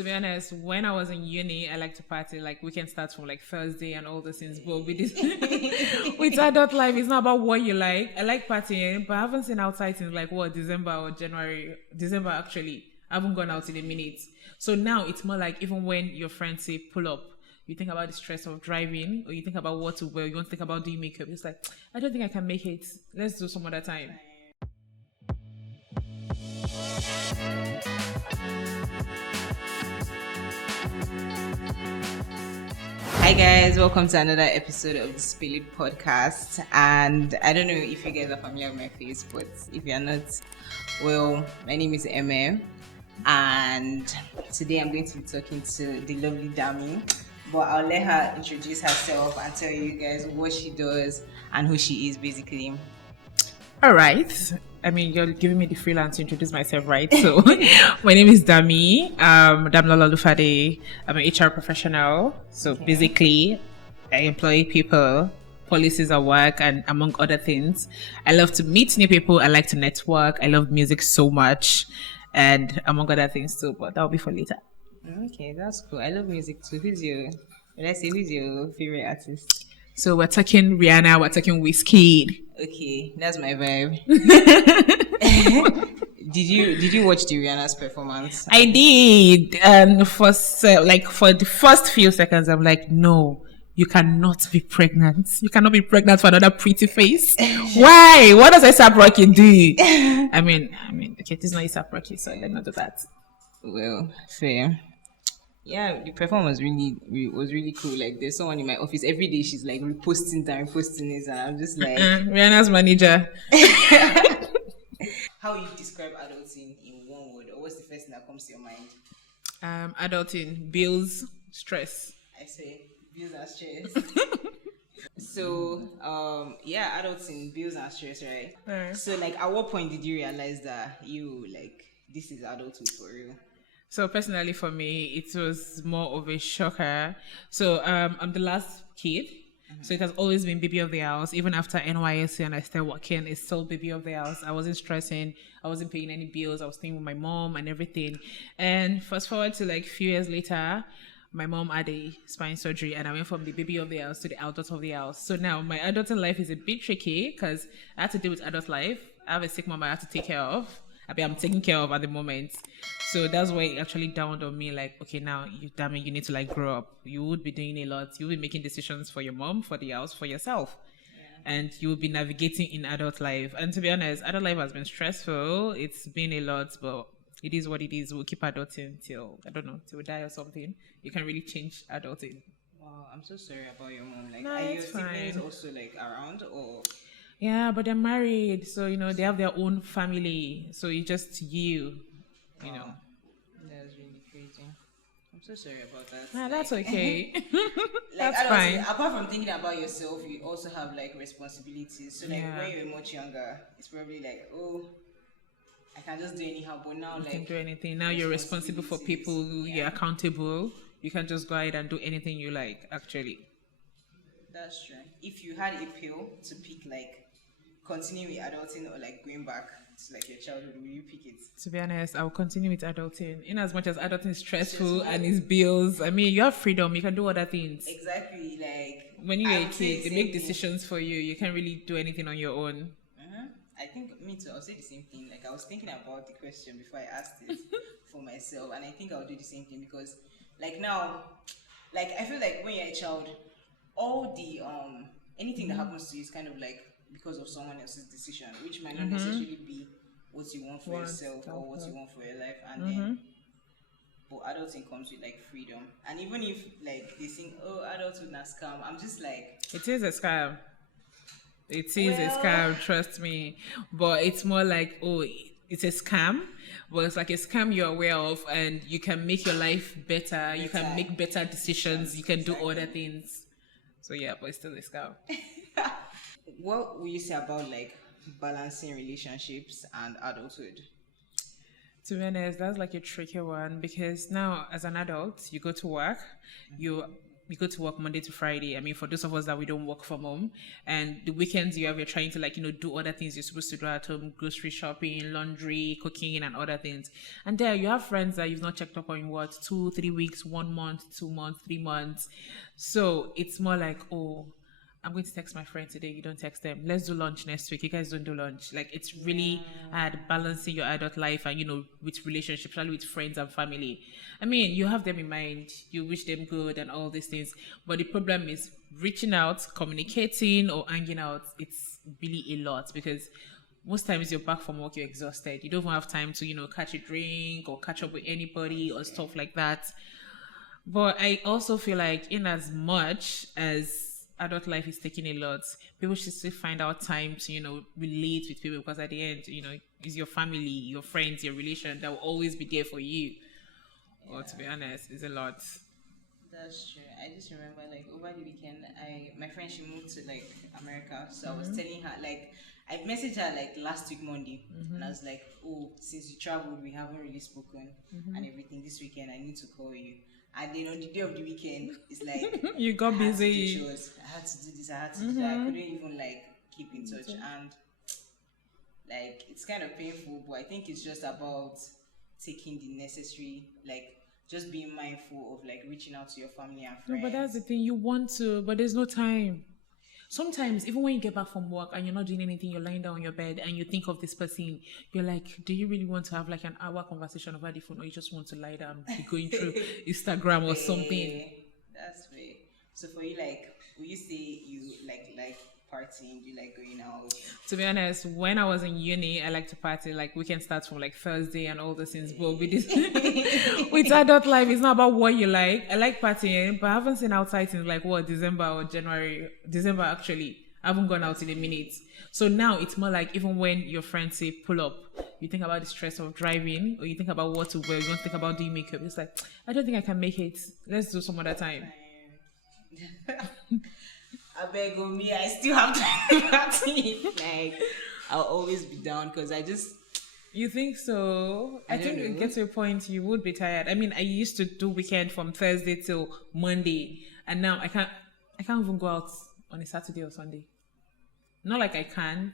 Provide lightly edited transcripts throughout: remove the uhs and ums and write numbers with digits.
To be honest, when I was in uni, I like to party. Like weekend starts from like Thursday and all those things. But with this, with adult life, it's not about what you like. I like partying, but I haven't seen outside since like what December or January. December actually. I haven't gone out in a minute. So now it's more like even when your friends say pull up, you think about the stress of driving, or you think about what to wear. You want to think about doing makeup. It's like I don't think I can make it. Let's do some other time. Hi guys, welcome to another episode of the Spill It podcast. And I don't know if you guys are familiar with my face, but if you're not, well, my name is Eme, and today I'm going to be talking to the lovely Dami. But I'll let her introduce herself and tell you guys what she does and who she is, basically. All right. I mean, you're giving me the freelance to introduce myself, right? So, my name is Dami. Damilola Lufade. I'm an HR professional. So, basically, I employ people, policies at work, and among other things. I love to meet new people. I like to network. I love music so much, and among other things too. But that'll be for later. Okay, that's cool. I love music too. Who's your favorite artist? So, we're talking Rihanna. We're talking Wizkid. Okay, that's my vibe. Did you watch the Rihanna's performance? I did. And for the first few seconds, I'm like, no, you cannot be pregnant. You cannot be pregnant for another pretty face. Why? What does A$AP Rocky do? I mean, okay, this is not A$AP Rocky, so let me not do that. Well, fair. Yeah, the performance was really cool. Like, there's someone in my office every day. She's like reposting it, and I'm just like Rihanna's manager. How you describe adulting in one word, or what's the first thing that comes to your mind? Adulting, bills, stress. I say bills and stress. So, adulting, bills and stress, right? So, like, at what point did you realize that this is adulthood for real? So personally for me, it was more of a shocker. So I'm the last kid. Mm-hmm. So it has always been baby of the house. Even after NYSC and I started working, it's still baby of the house. I wasn't stressing. I wasn't paying any bills. I was staying with my mom and everything. And fast forward to like a few years later, my mom had a spine surgery and I went from the baby of the house to the adult of the house. So now my adulting life is a bit tricky because I have to deal with adult life. I have a sick mom I have to take care of. I'm taking care of at the moment. So that's why it actually dawned on me like, okay, now you need to like grow up. You would be doing a lot. You'll be making decisions for your mom, for the house, for yourself. Yeah. And you'll be navigating in adult life. And to be honest, adult life has been stressful. It's been a lot, but it is what it is. We'll keep adulting till we die or something. You can really change adulting. Wow, I'm so sorry about your mom. Like, no, are your siblings fine. Also like around or? Yeah, but they're married, so they have their own family. So it's just you know. That's really crazy. I'm so sorry about that. Nah, that's okay. That's fine. Apart from thinking about yourself, you also have like responsibilities. So like when you were much younger, it's probably like, oh, I can just do anyhow. But now, you like, can do anything. Now you're responsible for people. You're accountable. You can just go ahead and do anything you like. Actually, that's true. If you had a pill to pick, like, continue with adulting or like going back to like your childhood, will you pick it? To be honest, I will continue with adulting. In as much as adulting is stressful and it's bills, I mean, you have freedom. You can do other things. Exactly. Like, when you're a kid, they make decisions for you. You can't really do anything on your own. I think me too. I'll say the same thing. Like, I was thinking about the question before I asked it for myself, and I think I'll do the same thing because, like, now, like, I feel like when you're a child, all the anything that happens to you is kind of like because of someone else's decision, which might not necessarily be what you want for yourself or what you want for your life. And then, but adulting comes with like freedom. And even if like they think, oh, adulthood na scam, I'm just like, it is a scam. It is a scam, trust me. But it's more like, oh, it's a scam, but it's like a scam you're aware of, and you can make your life better. You can make better decisions. You can do other things. So yeah, but it's still a scam. What will you say about like balancing relationships and adulthood? To be honest, that's like a tricky one because now as an adult, you go to work, you you go to work Monday to Friday. I mean, for those of us that we don't work from home, and the weekends you're trying to like do other things you're supposed to do at home, grocery shopping, laundry, cooking, and other things. And there you have friends that you've not checked up on in what 2 3 weeks, 1 month, 2 months, 3 months. So it's more like, oh, I'm going to text my friend today. You don't text them. Let's do lunch next week. You guys don't do lunch. Like it's really hard balancing your adult life and with relationships, especially with friends and family. I mean, you have them in mind. You wish them good and all these things. But the problem is reaching out, communicating, or hanging out. It's really a lot because most times you're back from work, you're exhausted. You don't even have time to catch a drink or catch up with anybody or stuff like that. But I also feel like, in as much as adult life is taking a lot, people should still find out time to, relate with people because at the end, it's your family, your friends, your relation that will always be there for you. Yeah. Or to be honest, it's a lot. That's true. I just remember like over the weekend, my friend she moved to like America, so I was telling her like I messaged her like last week Monday, and I was like, oh, since you traveled, we haven't really spoken and everything. This weekend, I need to call you. And then on the day of the weekend, it's like you got busy. I had to do this. I had to do that. I couldn't even like keep in touch, and like it's kind of painful. But I think it's just about taking the necessary, like just being mindful of like reaching out to your family and friends. No, but that's the thing. You want to, but there's no time. Sometimes, even when you get back from work and you're not doing anything, you're lying down on your bed and you think of this person, you're like, do you really want to have like an hour conversation over the phone, or you just want to lie down, be going through Instagram or something? That's way. So for you, like, will you say you like partying? Do you like going out? To be honest, when I was in uni, I like to party. Like weekend starts from like Thursday and all those things. But with this, with adult life, it's not about what you like. I like partying, but I haven't seen outside since like December or January. December actually. I haven't gone out in a minute. So now it's more like even when your friends say pull up, you think about the stress of driving, or you think about what to wear. You don't think about doing makeup. It's like, I don't think I can make it. Let's do some other time. I beg on me, I still have to party. Like, I'll always be down because I just. You think so? I think it gets to a point you would be tired. I mean, I used to do weekend from Thursday till Monday, and now I can't even go out on a Saturday or Sunday. Not like I can't.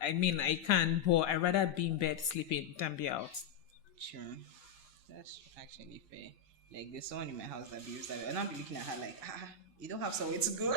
I mean, I can, but I'd rather be in bed sleeping than be out. Sure. That's actually fair. Like, there's someone in my house that behaves that way, and I'll be looking at her like, you don't have somewhere to go.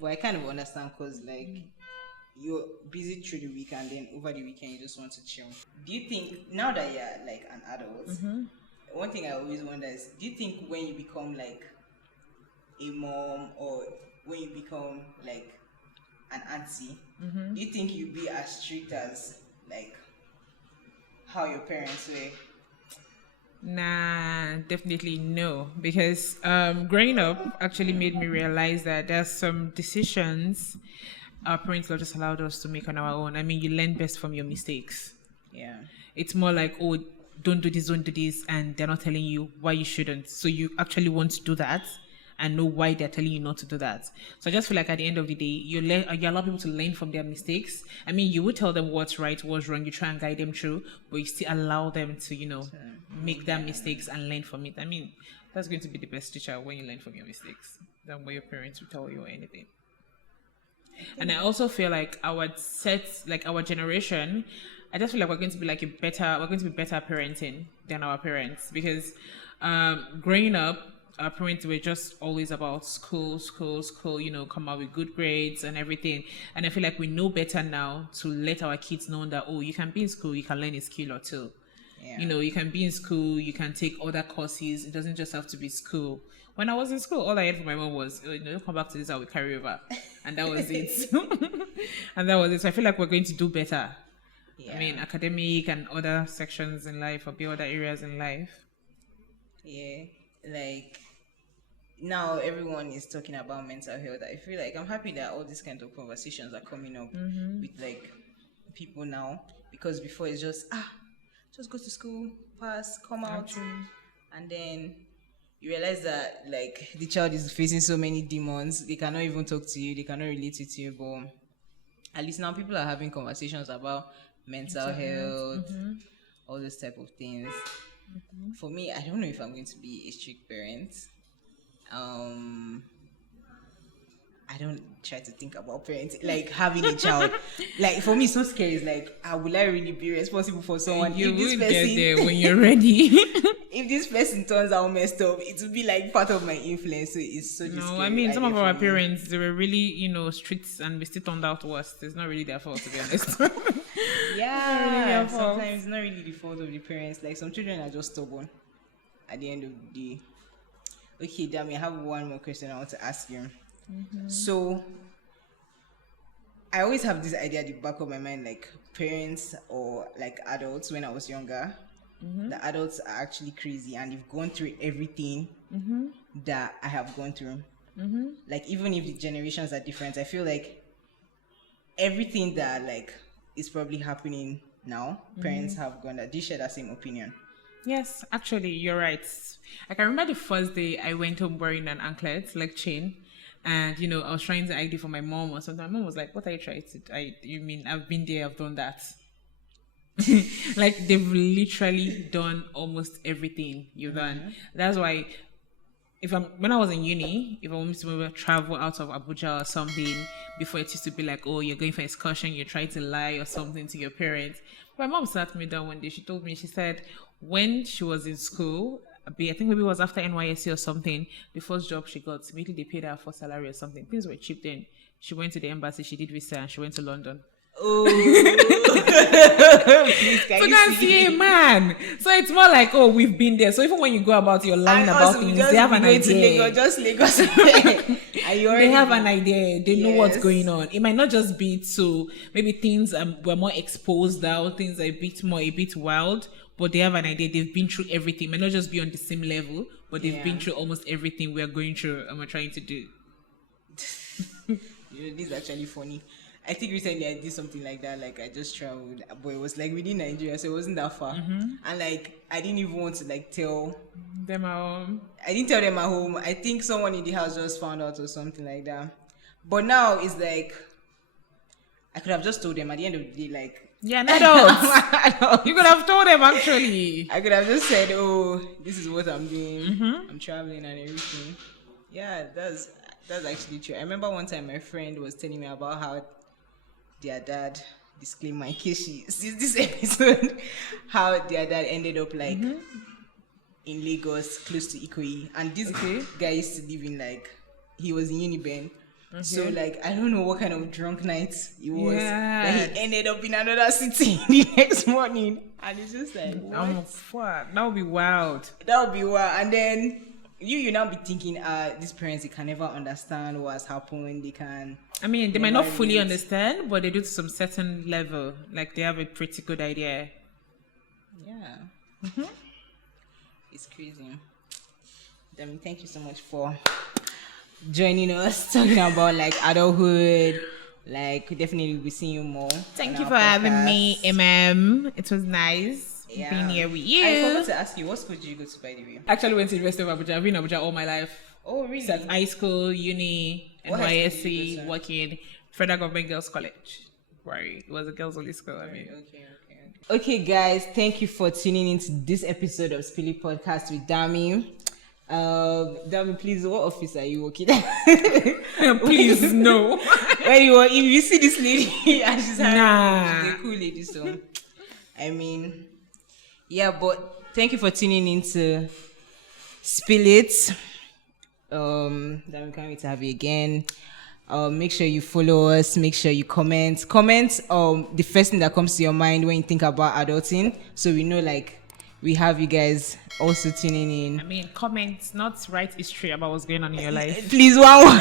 But I kind of understand because, like, you're busy through the week and then over the weekend you just want to chill. Do you think, now that you're, like, an adult, one thing I always wonder is, do you think when you become, like, a mom or when you become, like, an auntie, do you think you'll be as strict as, like, how your parents were? Nah, definitely no. Because growing up actually made me realize that there's some decisions our parents have just allowed us to make on our own. I mean, you learn best from your mistakes. Yeah. It's more like, oh, don't do this, and they're not telling you why you shouldn't. So you actually want to do that and know why they're telling you not to do that. So I just feel like at the end of the day, you allow people to learn from their mistakes. I mean, you would tell them what's right, what's wrong, you try and guide them through, but you still allow them to, make their mistakes and learn from it. I mean, that's going to be the best teacher when you learn from your mistakes than what your parents will tell you or anything. And I also feel like our generation, I just feel like we're going to be better parenting than our parents, because growing up, our parents were just always about school, come out with good grades and everything. And I feel like we know better now to let our kids know that, oh, you can be in school, you can learn a skill or two. Yeah. You can be in school, you can take other courses. It doesn't just have to be school. When I was in school, all I had from my mom was, come back to this, I will carry over. And that was it. And that was it. So I feel like we're going to do better. Yeah. I mean, academic and other sections in life, or other areas in life. Yeah. Like, now everyone is talking about mental health. I feel like I'm happy that all these kind of conversations are coming up with like people now, because before it's just go to school, pass, come out, and then you realize that like the child is facing so many demons. They cannot even talk to you, they cannot relate with you. But at least now people are having conversations about mental health, all those type of things. For me, I don't know if I'm going to be a strict parent. I don't try to think about parenting, like having a child. Like for me, it's so scary. It's like, will I really be responsible for someone? You if this will person, get there when you're ready. if this person turns out messed up, it will be like part of my influence. So it's so No, scary I mean, some of idea our for me. parents, they were really, strict, and we still turned out worse. It's not really their fault, to be honest. Yeah, their fault. sometimes it's not really the fault of the parents. Like some children are just stubborn at the end of the day. Okay, Dami, I have one more question I want to ask you. So I always have this idea at the back of my mind, like parents or like adults when I was younger. The adults are actually crazy and they've gone through everything that I have gone through. Like even if the generations are different, I feel like everything that like is probably happening now, parents have gone that. Do you share that same opinion? Yes, actually, you're right. I can remember the first day I went home wearing an anklet, like chain. And, I was trying to ID for my mom or something. My mom was like, what are you trying to do? You mean I've been there, I've done that. Like, they've literally done almost everything you've done. That's why, when I was in uni, if I wanted to maybe travel out of Abuja or something, before it used to be like, oh, you're going for excursion, you're trying to lie or something to your parents. My mom sat me down one day, she told me, she said, when she was in school, I think maybe it was after NYSC or something, the first job she got, immediately they paid her for salary or something. Things were cheap then. She went to the embassy, she did visa, and she went to London. Oh, please, So can see a man. So it's more like, oh, we've been there. So even when you go about, you're lying And about also, things, just they have an going to idea. Lagos, just Lagos. And you They already have an idea. They know what's Yes. going on. It might not just be to maybe things were more exposed now, things are a bit wild, but they have an idea. They've been through everything. It might not just be on the same level, but they've been through almost everything we're going through and we're trying to do. This is actually funny. I think recently I did something like that. Like I just traveled, but it was like within Nigeria, so it wasn't that far. And like I didn't even want to like tell. Them I didn't tell them at home. I think someone in the house just found out or something like that. But now it's like I could have just told them at the end of the day, like yeah, adults. You could have told them actually. I could have just said, "Oh, this is what I'm doing. I'm traveling and everything." Yeah, that's actually true. I remember one time my friend was telling me about how their dad, disclaimer in case she sees this episode, how their dad ended up like in Lagos, close to Ikoyi, and this guy used to live in like he was in Uniben. So like I don't know what kind of drunk night it was. That he ended up in another city the next morning, and it's just like what? That would be wild. That would be wild. And then you now be thinking, these parents, they can never understand what has happened. They can. I mean, they might not fully understand, but they do to some certain level. Like they have a pretty good idea. Yeah. It's crazy. Dami, thank you so much for joining us, talking about like adulthood. Like, we definitely will be seeing you more. Thank you for having me, Eme. It was nice being here with you. I forgot to ask you, what school did you go to, by the way? Actually went to the University of Abuja. I've been in Abuja all my life. Oh, really? Since high school, uni, What high school did you NYSC, go to? working, Federal Government Girls College. Right. It was a girls' only school, I mean. Okay, guys, thank you for tuning into this episode of Spilly Podcast with Dami. Dami, please, what office are you working at? Please, no. Anyway, if you see this lady and she's Nah. she's a cool lady, so I mean, yeah, but thank you for tuning into Spill It. Dami, can't wait to have you again. Make sure you follow us, make sure you comment the first thing that comes to your mind when you think about adulting, so we know like we have you guys also tuning in. I mean, comments, not write history about what's going on in your life. Please, one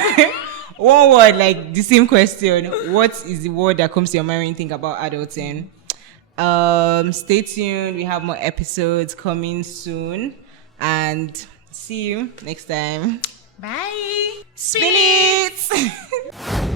word, like the same question. What is the word that comes to your mind when you think about adulting? Stay tuned, we have more episodes coming soon, and see you next time. Bye. Spill it.